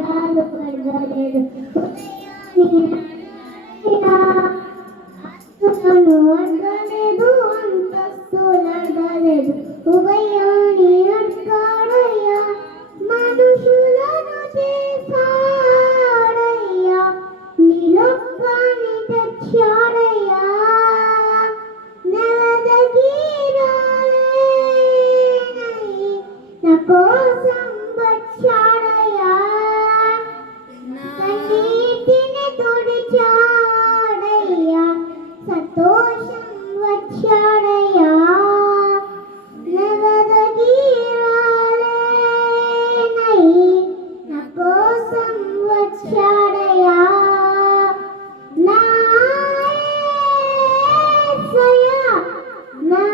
కార్యాలు కడగలేదు ఆస్తులను అడగలేదు అంతస్తులు అడగలేదు ఉభయాన్ని అడగాడయ్యా మనుషులను చేశాడయ్యా నీ లోకాన్ని తెచ్చాడయ్యా నా కోసం వచ్చాడయ్యా కన్నీటిని తుడిచాడయ్యా సంతోషం వచ్చాడయ్యా నా కోసం వచ్చాడయ్యా నా యేసయ్యా నా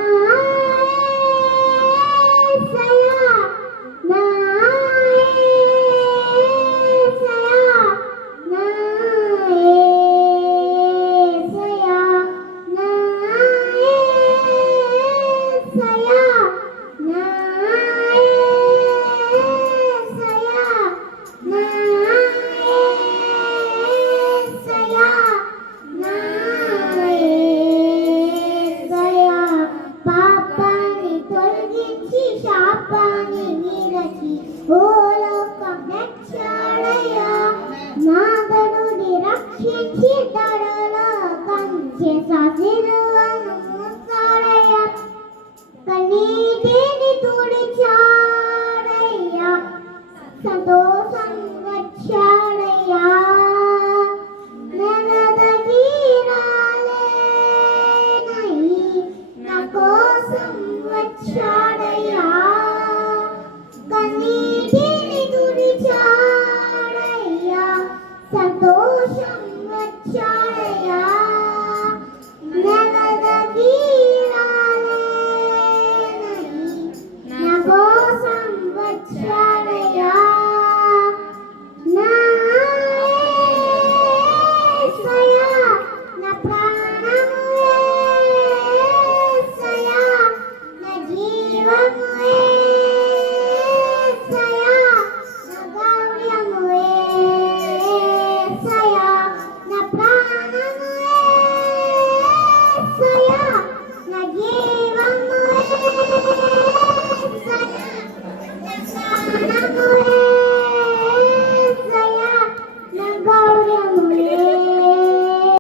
పాపాన్ని తొలగించి శాపాన్ని విరచి భూలోకం తెచ్చాడయ్యా నాగరుని రక్షించి తరలోకం చేసా